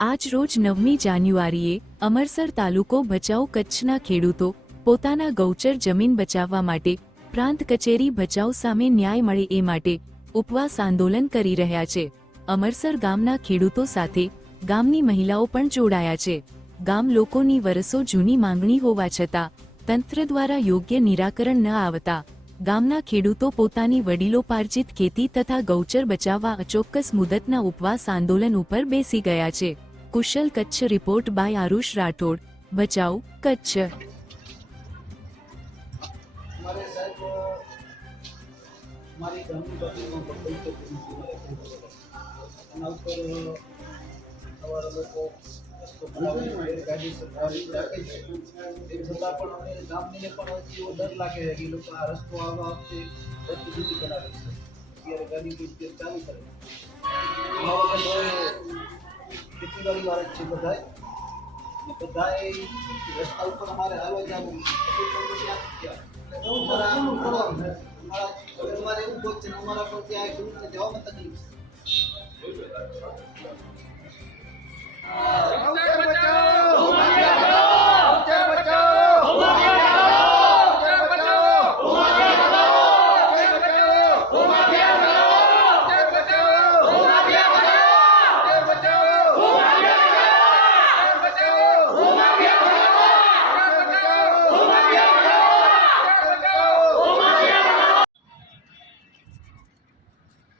આજ રોજ નવમી જાન્યુઆરીએ અમરસર તાલુકો ભચાઉ કચ્છના ખેડૂતો પોતાના ગૌચર જમીન બચાવવા માટે પ્રાંત કચેરી ભચાઉ સામે ન્યાય મળે એ માટે ઉપવાસ આંદોલન કરી રહ્યા છે. અમરસર ગામના ખેડૂતો સાથે ગામની મહિલાઓ પણ જોડાયા છે. ગામ લોકોની વરસો જૂની માંગણી હોવા છતાં તંત્ર દ્વારા યોગ્ય નિરાકરણ ન આવતા ગામના ખેડૂતો પોતાની વડીલોપાર્જિત ખેતી તથા ગૌચર બચાવવા અચોક્કસ મુદતના ઉપવાસ આંદોલન ઉપર બેસી ગયા છે. કુશલ કચ્છ રિપોર્ટ બાય આરુષ રાઠોડ બચાવ કચ્છ મારે સાહેબ મારી ઘરની બાજુમાં બગલ છે એના ઉપર અમારા લોકો રસ્તો બનાવીને ગેરકાયદેસર ગાડી રાખે છે એ છતાં પણ અમે ગામનીને પણ હજી એવો ડર લાગે છે કે એ લોકો આ રસ્તો આવવા વખતે રસ્તો બીજી બનાવે છે ત્યારે ગાડી કોઈ રીતે ચાલુ કરે खेती बाड़ी वारा છે બધાય બધાય રસ્તા ઉપર અમારે હાલવા જવાનું અમારે એવું બોધ છે અમારા પર ત્યાં ખેડૂતને જવામાં તકલીફ છે